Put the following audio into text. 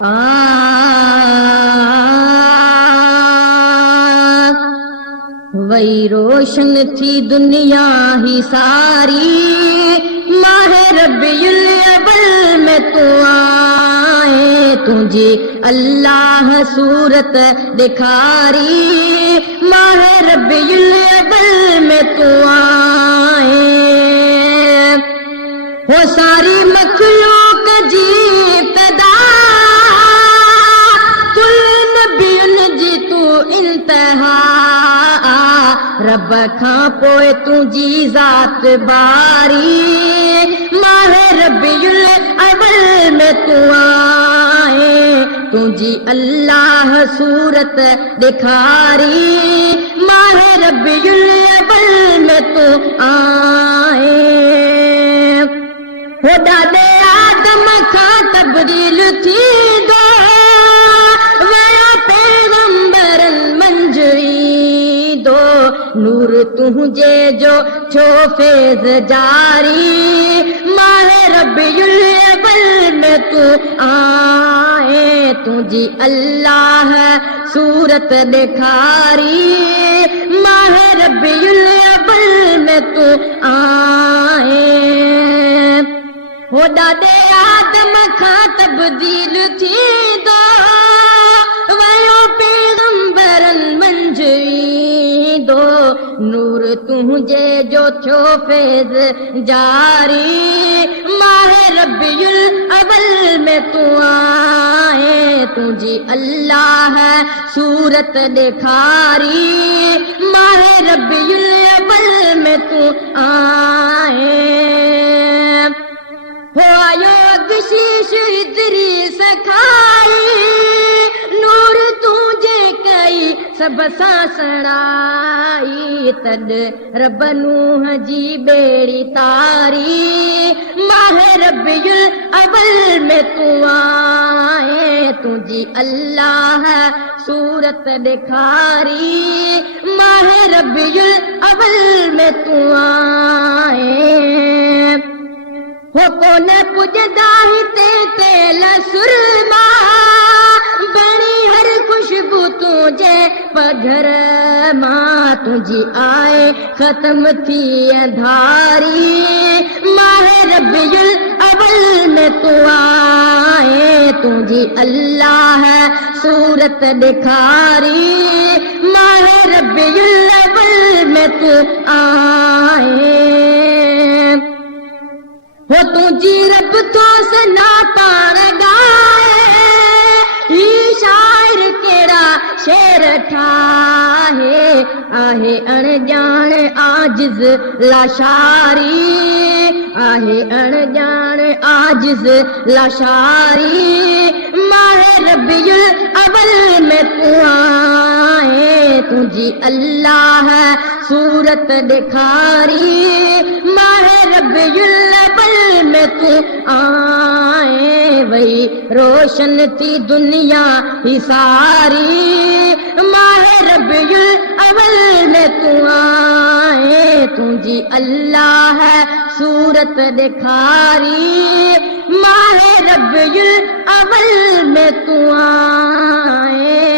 आ वही रोशन थी दुनिया ही सारी, माह रबीउल अव्वल में तू आए, तुझे अल्लाह सूरत दिखारी, माह रबीउल अव्वल में तू आए। हो सारी मखलूक जी इब्तिदा, कुल नबियुन जी तू इंतहा, रब खां पोइ तुंहिंजी ज़ात बारी, माह रबीउल अव्वल में तू आए, तुंहिंजी अल्लाह सूरत ॾेखारी, माह रबीउल अव्वल में तू आए। हो ॾाॾे आदम खां तब्दील थींदो, वया पैगंबरनि मंज़ूरी दो, नूर तुंहिंजे जो छो फैज़ जारी, माह रबीउल अव्वल में तू आए, तुंहिंजी अल्लाह सूरत ॾेखारी, माह रबीउल अव्वल में तू आए। हो ॾाॾे आदम खां तब्दील थींदो, वयो पैगंबरनि मंज़ूरी दो, नूर तुंहिंजे जो थियो फैज़ जारी, माह रबीउल अव्वल में तू आए, तुंहिंजी अल्लाह सूरत ॾेखारी, माह रबीउल अव्वल में तू आए। हो आयो अगशीश इदरीस खाई, नूर तुंहिंजे कई सभ सां सणाई, तॾ रब नूह जी ॿेड़ी तारी, माह रबीउल अव्वल में तू आए, तुंहिंजी अल्लाह सूरत ॾेखारी, माह रबीउल अव्वल में तू आए। हो कोन पुॼंदा हिते तेल सुरमा, बणी हर ख़ुशबू तुंहिंजे पघर मां, तुंहिंजी आए ख़त्म थी अंधारी, माह रबीउल अव्वल में तू आए, तुंहिंजी अल्लाह सूरत ॾेखारी, माह रबीउल अव्वल में तू आए। हो तुंहिंजी रब तो सना पाण ॻाए, ही शाइर कहिड़ा शेर ठाहे, आहे अणॼाण आजिज़ लाशारी, आहे अणॼाण आजिज़ लाशारी, माह रबीउल अव्वल में तू आए, तुंहिंजी अल्लाह सूरत ॾेखारी, माह रबीउल अव्वल में तू आए, वही रोशन थी दुनिया ही सारी, माह रबीउल अव्वल में तू आए, तुंहिंजी अल्लाह सूरत ॾेखारी, माह रबीउल अव्वल में तू आए।